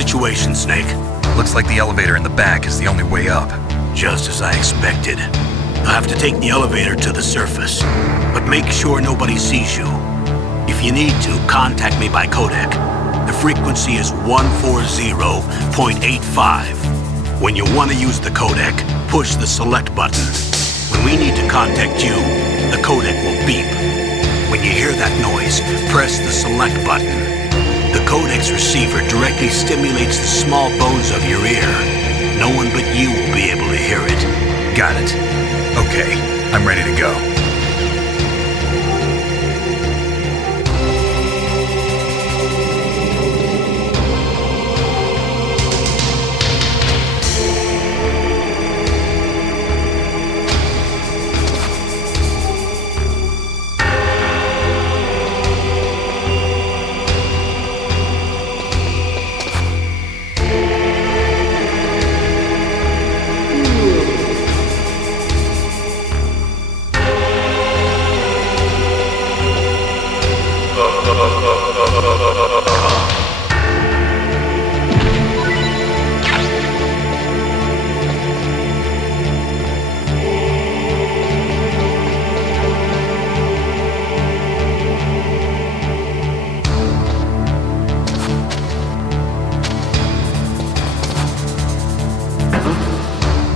situation, Snake? Looks like the elevator in the back is the only way up. Just as I expected. You'll have to take the elevator to the surface, but make sure nobody sees you. If you need to, contact me by codec. The frequency is 140.85. When you want to use the codec, push the select button. When we need to contact you, the codec will beep. When you hear that noise, press the select button. The codec's receiver directly stimulates the small bones of your ear. No one but you will be able to hear it. Got it. Okay, I'm ready to go.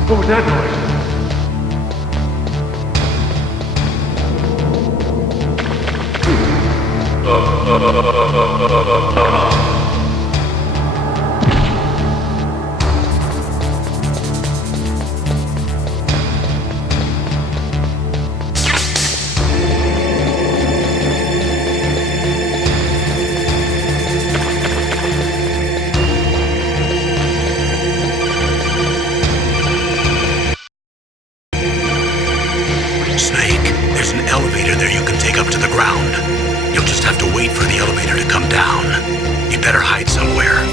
What was that noise? Snake, there's an elevator there you can take up to the ground. You'll just have to wait for the elevator to come down. You better hide somewhere.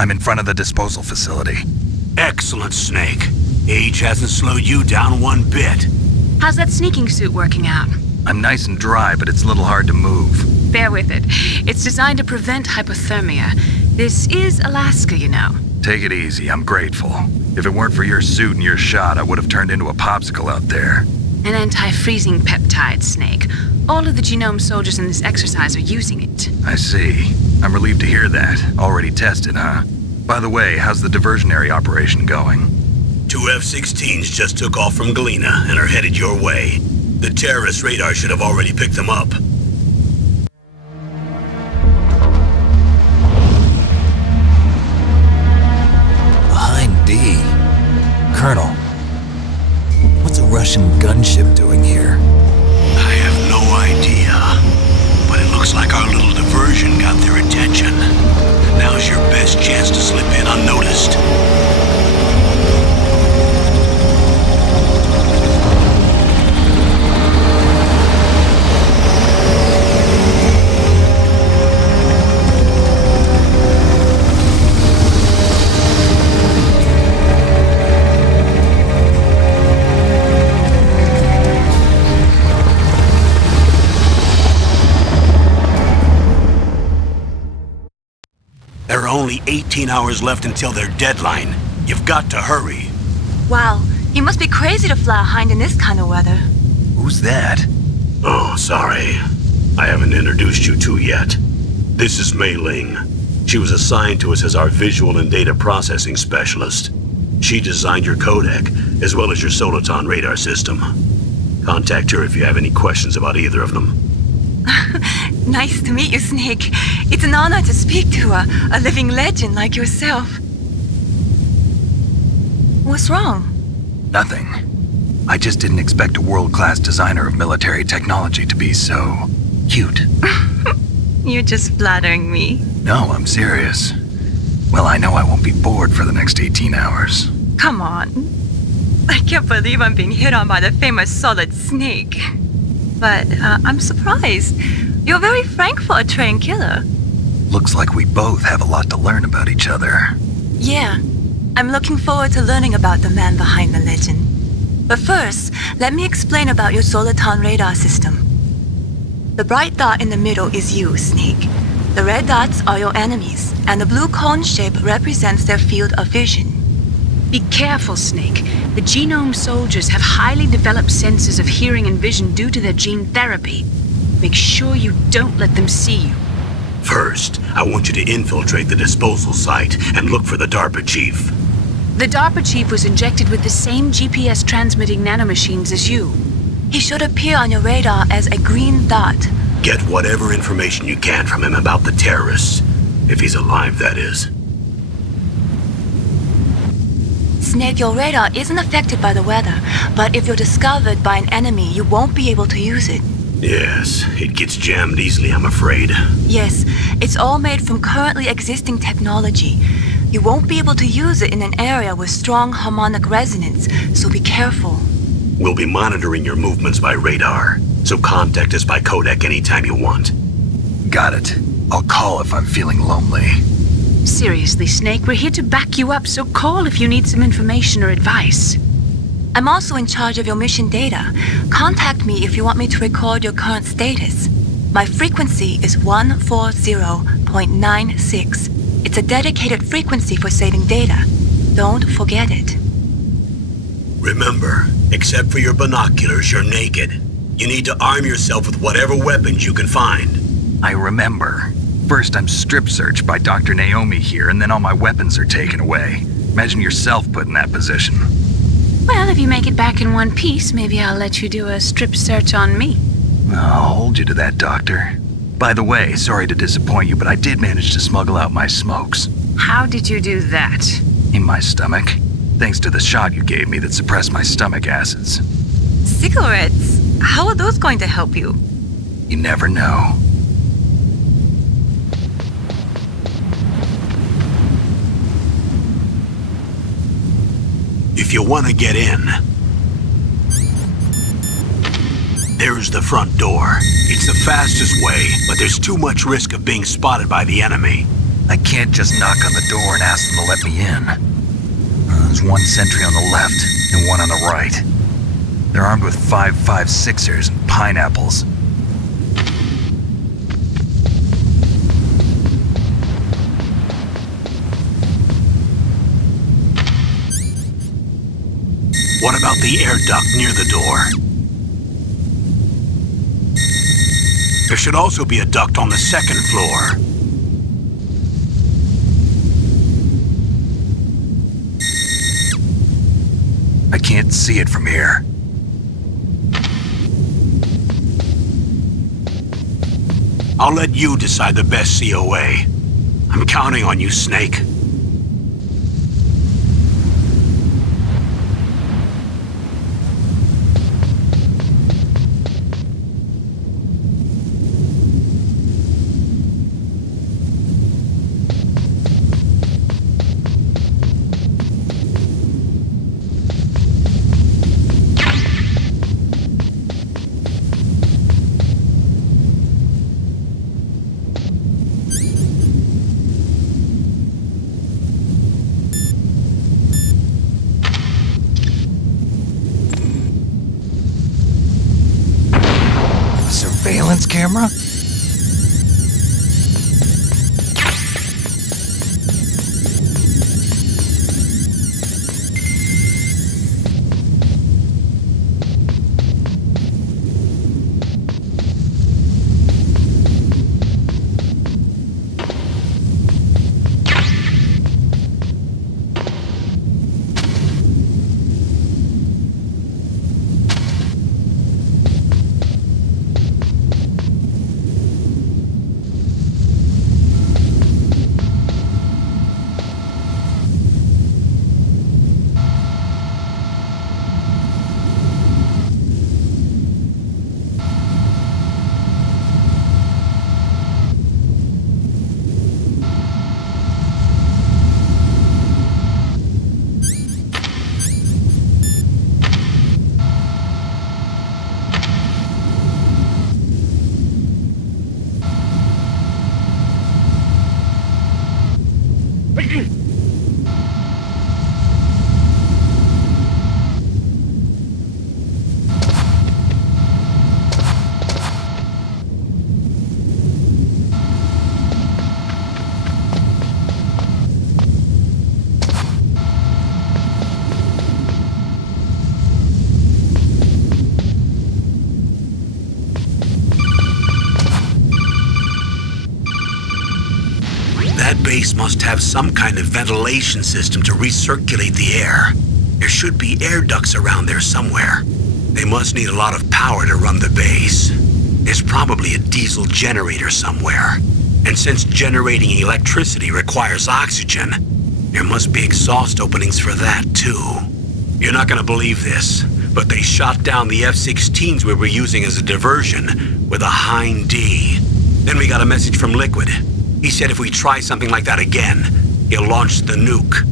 I'm in front of the disposal facility. Excellent, Snake. Age hasn't slowed you down one bit. How's that sneaking suit working out? I'm nice and dry, but it's a little hard to move. Bear with it. It's designed to prevent hypothermia. This is Alaska, you know. Take it easy, I'm grateful. If it weren't for your suit and your shot, I would have turned into a popsicle out there. An anti-freezing peptide, Snake. All of the genome soldiers in this exercise are using it. I see. I'm relieved to hear that. Already tested, huh? By the way, how's the diversionary operation going? 2 F-16s just took off from Galena and are headed your way. The terrorist radar should have already picked them up. Behind D. Colonel, what's a Russian gunship doing here? I have no idea, but it looks like our little diversion got their attention. Now's your best chance to slip in unnoticed. There are only 18 hours left until their deadline. You've got to hurry. Wow, you must be crazy to fly a hind in this kind of weather. Who's that? Oh, sorry. I haven't introduced you to yet. This is Mei Ling. She was assigned to us as our visual and data processing specialist. She designed your codec, as well as your Soliton radar system. Contact her if you have any questions about either of them. Nice to meet you, Snake. It's an honor to speak to a living legend like yourself. What's wrong? Nothing. I just didn't expect a world-class designer of military technology to be so cute. You're just flattering me. No, I'm serious. Well, I know I won't be bored for the next 18 hours. Come on. I can't believe I'm being hit on by the famous Solid Snake. But I'm surprised. You're very frank for a trained killer. Looks like we both have a lot to learn about each other. Yeah. I'm looking forward to learning about the man behind the legend. But first, let me explain about your Soliton radar system. The bright dot in the middle is you, Snake. The red dots are your enemies, and the blue cone shape represents their field of vision. Be careful, Snake. The genome soldiers have highly developed senses of hearing and vision due to their gene therapy. Make sure you don't let them see you. First, I want you to infiltrate the disposal site and look for the DARPA chief. The DARPA chief was injected with the same GPS transmitting nanomachines as you. He should appear on your radar as a green dot. Get whatever information you can from him about the terrorists. If he's alive, that is. Snake, your radar isn't affected by the weather, but if you're discovered by an enemy, you won't be able to use it. Yes, it gets jammed easily, I'm afraid. Yes, it's all made from currently existing technology. You won't be able to use it in an area with strong harmonic resonance, so be careful. We'll be monitoring your movements by radar, so contact us by codec anytime you want. Got it. I'll call if I'm feeling lonely. Seriously, Snake, we're here to back you up, so call if you need some information or advice. I'm also in charge of your mission data. Contact me if you want me to record your current status. My frequency is 140.96. It's a dedicated frequency for saving data. Don't forget it. Remember, except for your binoculars, you're naked. You need to arm yourself with whatever weapons you can find. I remember. First, I'm strip searched by Dr. Naomi here, and then all my weapons are taken away. Imagine yourself put in that position. Well, if you make it back in one piece, maybe I'll let you do a strip search on me. I'll hold you to that, Doctor. By the way, sorry to disappoint you, but I did manage to smuggle out my smokes. How did you do that? In my stomach. Thanks to the shot you gave me that suppressed my stomach acids. Cigarettes? How are those going to help you? You never know. If you want to get in, there's the front door. It's the fastest way, but there's too much risk of being spotted by the enemy. I can't just knock on the door and ask them to let me in. There's one sentry on the left and one on the right. They're armed with 5.56ers and pineapples. What about the air duct near the door? There should also be a duct on the second floor. I can't see it from here. I'll let you decide the best COA. I'm counting on you, Snake. Surveillance camera? That base must have some kind of ventilation system to recirculate the air. There should be air ducts around there somewhere. They must need a lot of power to run the base. There's probably a diesel generator somewhere. And since generating electricity requires oxygen, there must be exhaust openings for that too. You're not gonna believe this, but they shot down the F-16s we were using as a diversion with a Hind D. Then we got a message from Liquid. He said if we try something like that again, he'll launch the nuke.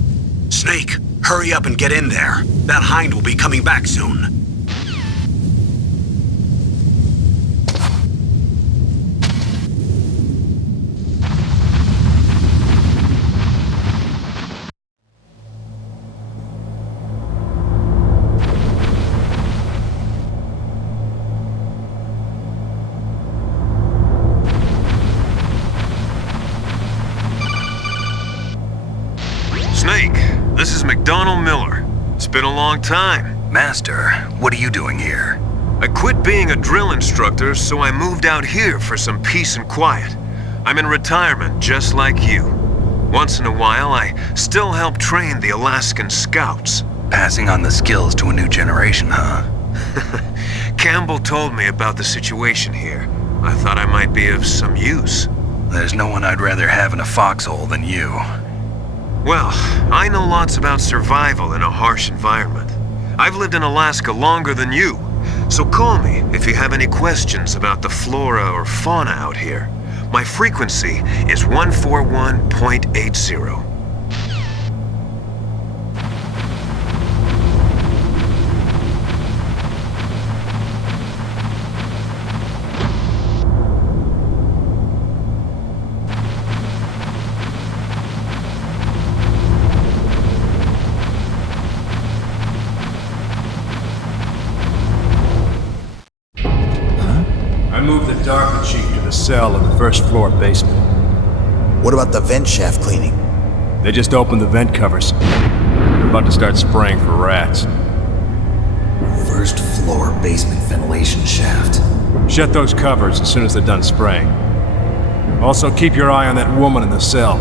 Snake, hurry up and get in there. That Hind will be coming back soon. Snake, this is McDonald Miller. It's been a long time. Master, what are you doing here? I quit being a drill instructor, so I moved out here for some peace and quiet. I'm in retirement, just like you. Once in a while, I still help train the Alaskan Scouts. Passing on the skills to a new generation, huh? Campbell told me about the situation here. I thought I might be of some use. There's no one I'd rather have in a foxhole than you. Well, I know lots about survival in a harsh environment. I've lived in Alaska longer than you, so call me if you have any questions about the flora or fauna out here. My frequency is 141.80. the cell in the first floor basement. What about the vent shaft cleaning? They just opened the vent covers. They're about to start spraying for rats. First floor basement ventilation shaft. Shut those covers as soon as they're done spraying. Also, keep your eye on that woman in the cell.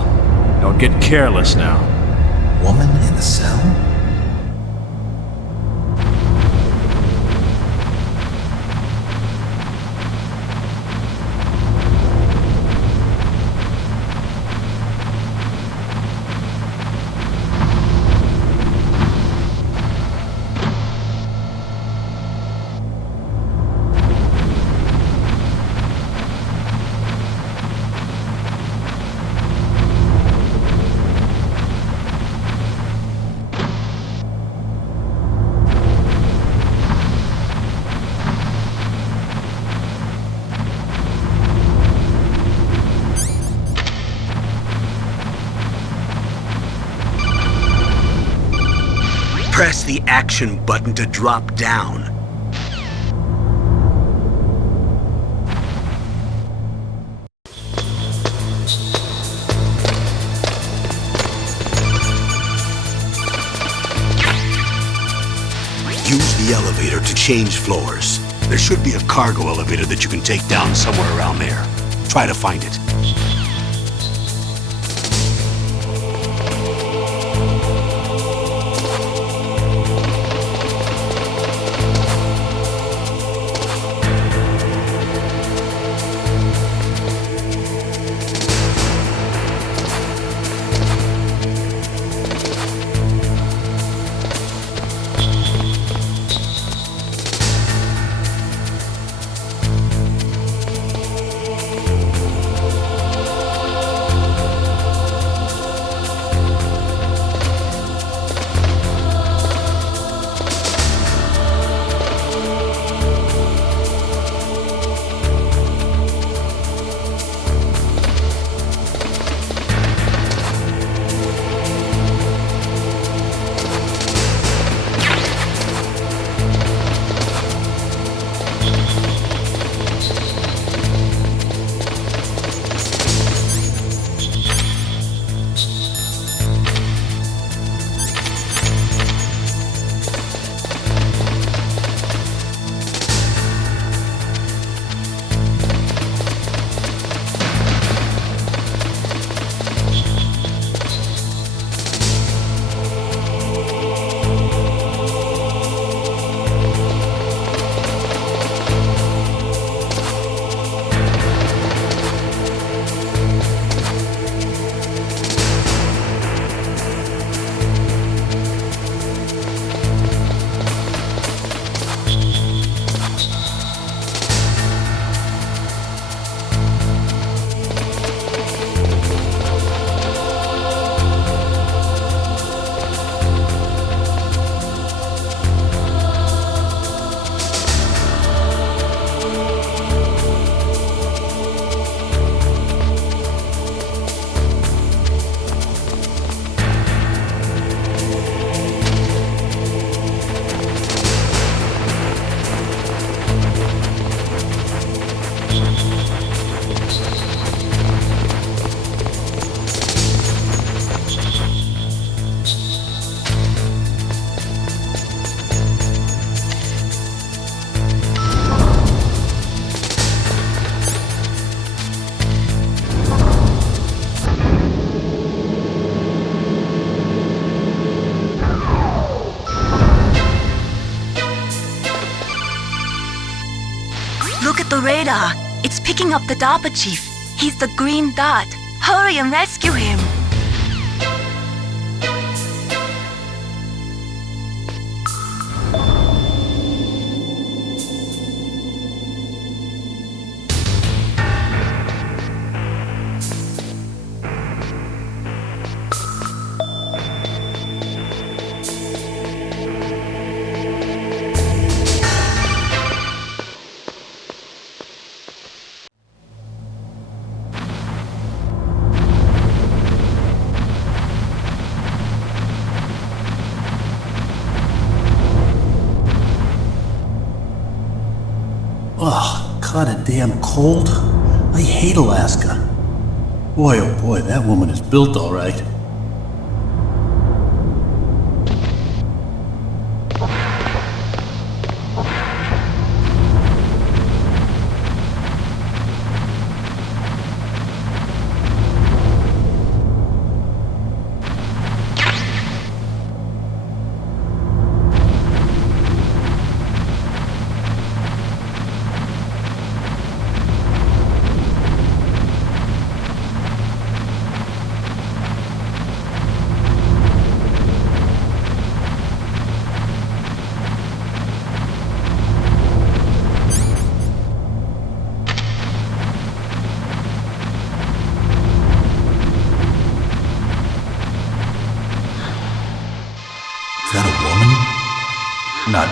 Don't get careless now. Woman in the cell? Press the action button to drop down. Use the elevator to change floors. There should be a cargo elevator that you can take down somewhere around there. Try to find it. Look at the radar. It's picking up the DARPA chief. He's the green dot. Hurry and rescue him. Ugh, kinda damn cold. I hate Alaska. Boy, oh boy, that woman is built all right. Is that a woman? Not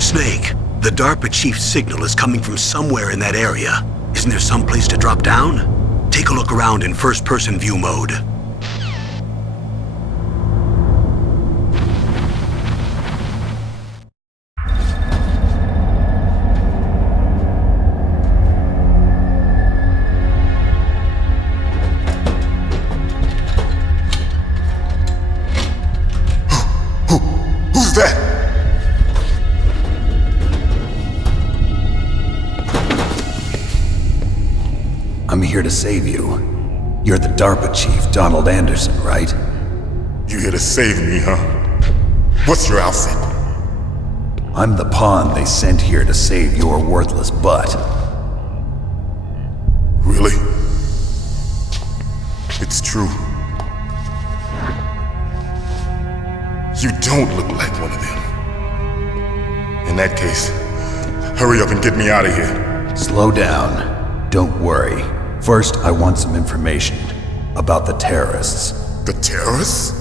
Snake, the DARPA chief's signal is coming from somewhere in that area. Isn't there some place to drop down? Take a look around in first-person view mode. Who's that? I'm here to save you. You're the DARPA chief, Donald Anderson, right? You here to save me, huh? What's your outfit? I'm the pawn they sent here to save your worthless butt. Really? It's true. You don't look like one of them. In that case, hurry up and get me out of here. Slow down. Don't worry. First, I want some information about the terrorists. The terrorists?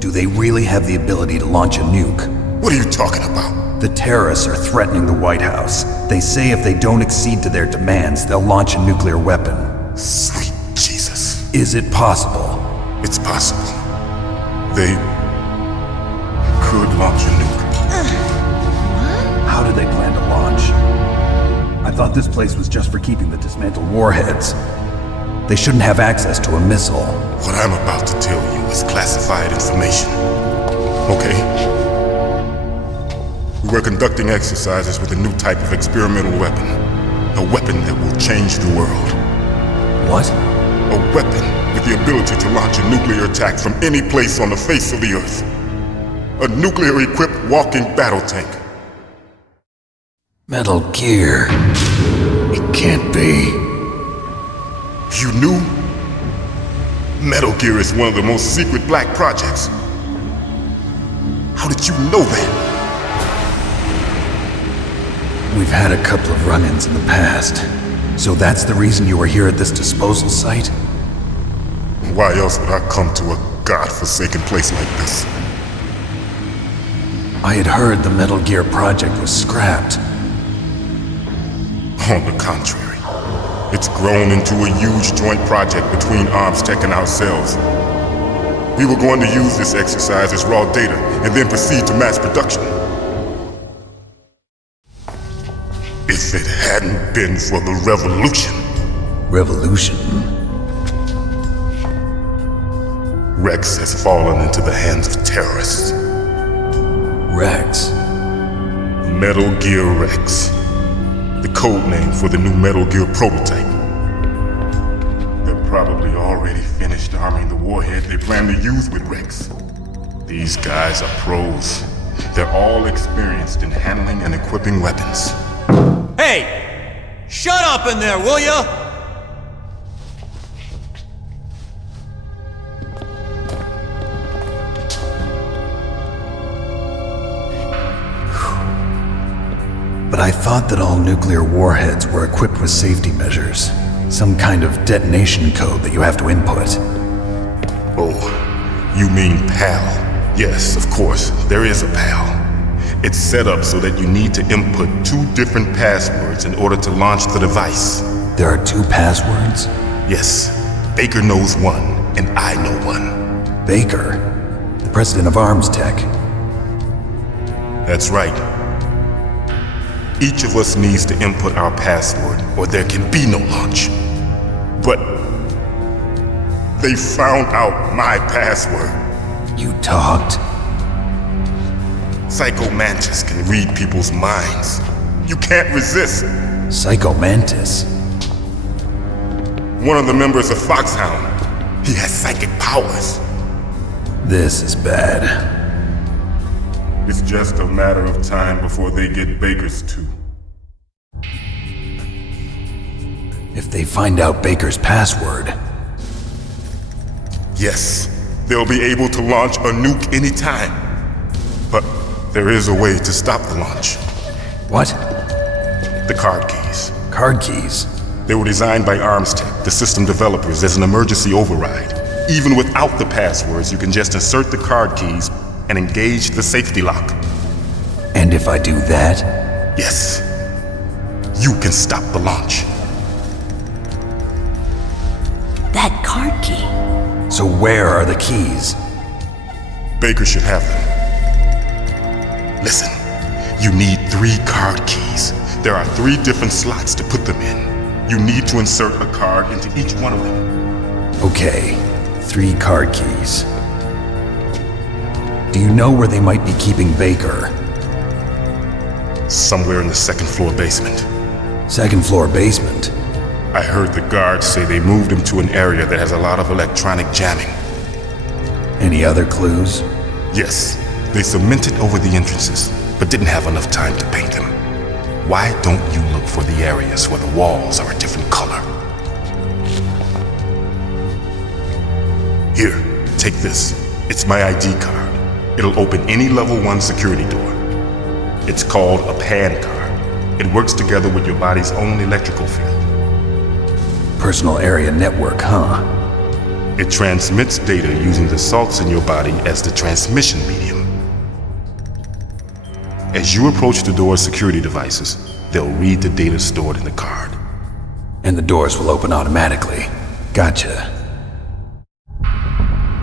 Do they really have the ability to launch a nuke? What are you talking about? The terrorists are threatening the White House. They say if they don't accede to their demands, they'll launch a nuclear weapon. Sweet Jesus. Is it possible? It's possible. They could launch a nuke. How do they plan to launch? I thought this place was just for keeping the dismantled warheads. They shouldn't have access to a missile. What I'm about to tell you is classified information. Okay? We were conducting exercises with a new type of experimental weapon. A weapon that will change the world. What? A weapon with the ability to launch a nuclear attack from any place on the face of the Earth. A nuclear-equipped walking battle tank. Metal Gear. It can't be. You knew? Metal Gear is one of the most secret black projects. How did you know that? We've had a couple of run-ins in the past. So that's the reason you were here at this disposal site? Why else would I come to a god-forsaken place like this? I had heard the Metal Gear project was scrapped. On the contrary, it's grown into a huge joint project between Arms Tech and ourselves. We were going to use this exercise as raw data and then proceed to mass production. If it hadn't been for the revolution. Revolution? Rex has fallen into the hands of terrorists. Rex? Metal Gear Rex. The code name for the new Metal Gear prototype. They're probably already finished arming the warhead they plan to use with Rex. These guys are pros. They're all experienced in handling and equipping weapons. Hey! Shut up in there, will ya? But I thought that all nuclear warheads were equipped with safety measures. Some kind of detonation code that you have to input. Oh, you mean PAL? Yes, of course, there is a PAL. It's set up so that you need to input 2 different passwords in order to launch the device. There are 2 passwords? Yes, Baker knows one, and I know one. Baker? The president of Arms Tech? That's right. Each of us needs to input our password, or there can be no launch. But they found out my password. You talked? Psycho Mantis can read people's minds. You can't resist. Psycho Mantis? One of the members of Foxhound. He has psychic powers. This is bad. It's just a matter of time before they get Baker's too. If they find out Baker's password... Yes, they'll be able to launch a nuke anytime. But there is a way to stop the launch. What? The card keys. Card keys? They were designed by Armstech, the system developers, as an emergency override. Even without the passwords, you can just insert the card keys and engage the safety lock. And if I do that? Yes. You can stop the launch. That card key. So where are the keys? Baker should have them. Listen, you need 3 card keys. There are 3 different slots to put them in. You need to insert a card into each one of them. Okay, 3 card keys. Do you know where they might be keeping Baker? Somewhere in the 2nd floor basement. 2nd floor basement? I heard the guards say they moved him to an area that has a lot of electronic jamming. Any other clues? Yes, they cemented over the entrances, but didn't have enough time to paint them. Why don't you look for the areas where the walls are a different color? Here, take this. It's my ID card. It'll open any level 1 security door. It's called a PAN card. It works together with your body's own electrical field. Personal area network, huh? It transmits data using the salts in your body as the transmission medium. As you approach the door's security devices, they'll read the data stored in the card. And the doors will open automatically. Gotcha.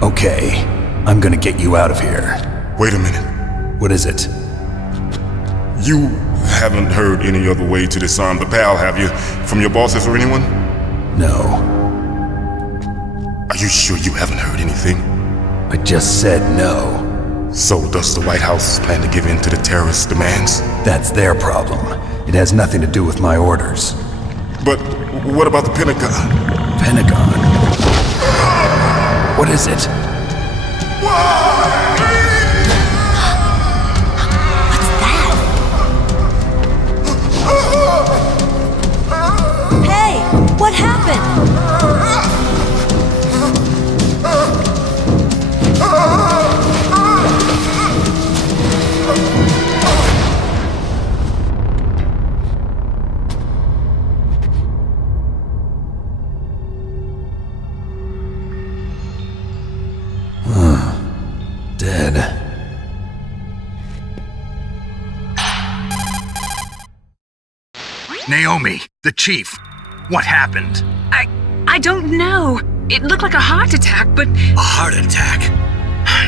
Okay, I'm gonna get you out of here. Wait a minute. What is it? You haven't heard any other way to disarm the PAL, have you? From your bosses or anyone? No. Are you sure you haven't heard anything? I just said no. So does the White House plan to give in to the terrorists' demands? That's their problem. It has nothing to do with my orders. But what about the Pentagon? Pentagon? What is it? What's that? Hey, what happened? Dead. Naomi, the chief. What happened? I don't know. It looked like a heart attack, but... A heart attack?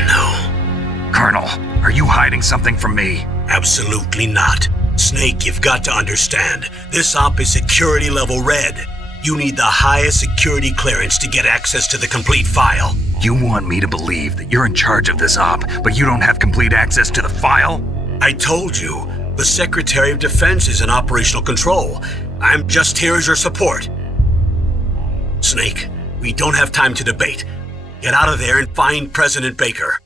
No. Colonel, are you hiding something from me? Absolutely not. Snake, you've got to understand. This op is security level red. You need the highest security clearance to get access to the complete file. You want me to believe that you're in charge of this op, but you don't have complete access to the file? I told you, the Secretary of Defense is in operational control. I'm just here as your support. Snake, we don't have time to debate. Get out of there and find President Baker.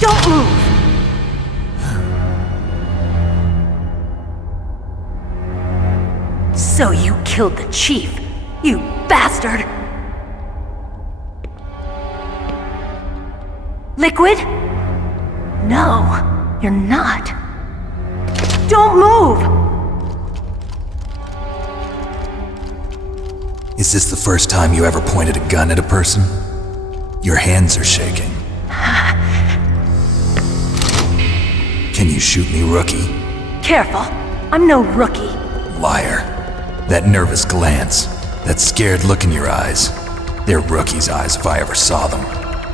Don't move! So you killed the chief. You bastard! Liquid? No, you're not. Don't move! Is this the first time you ever pointed a gun at a person? Your hands are shaking. Can you shoot me, rookie? Careful, I'm no rookie. Liar. That nervous glance, that scared look in your eyes. They're rookie's eyes if I ever saw them.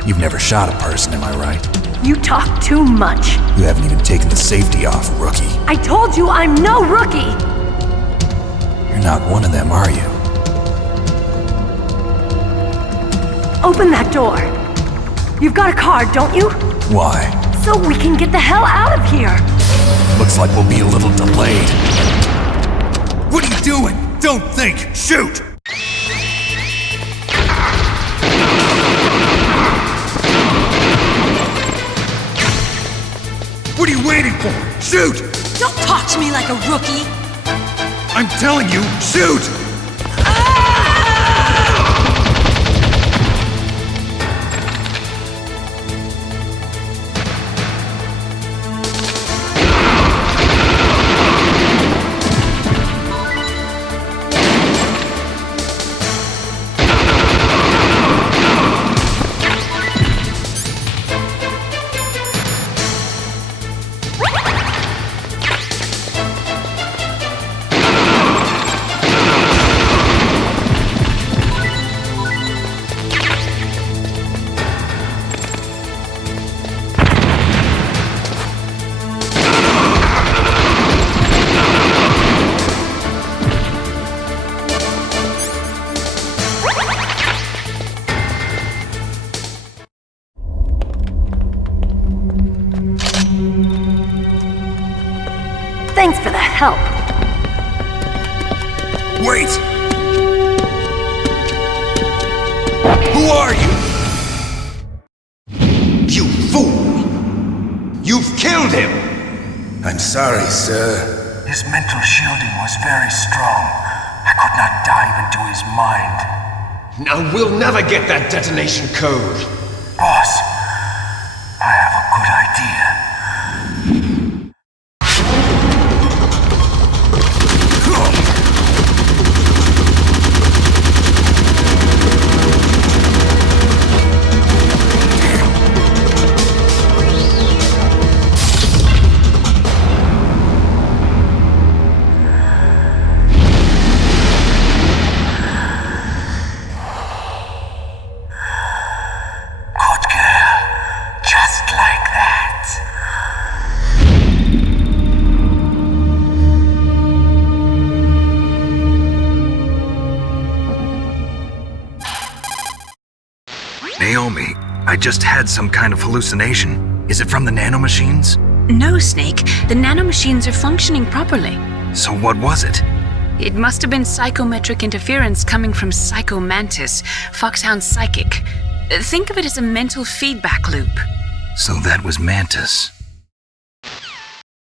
You've never shot a person, am I right? You talk too much. You haven't even taken the safety off, rookie. I told you I'm no rookie! You're not one of them, are you? Open that door. You've got a card, don't you? Why? So we can get the hell out of here. Looks like we'll be a little delayed. What are you doing? Don't think! Shoot! What are you waiting for? Shoot! Don't talk to me like a rookie. I'm telling you, shoot! Thanks for the help. Wait! Who are you? You fool! You've killed him! I'm sorry, sir. His mental shielding was very strong. I could not dive into his mind. Now we'll never get that detonation code. Boss, I have a good idea. Naomi, I just had some kind of hallucination. Is it from the nanomachines? No, Snake. The nanomachines are functioning properly. So what was it? It must have been psychometric interference coming from Psycho Mantis, Foxhound's psychic. Think of it as a mental feedback loop. So that was Mantis.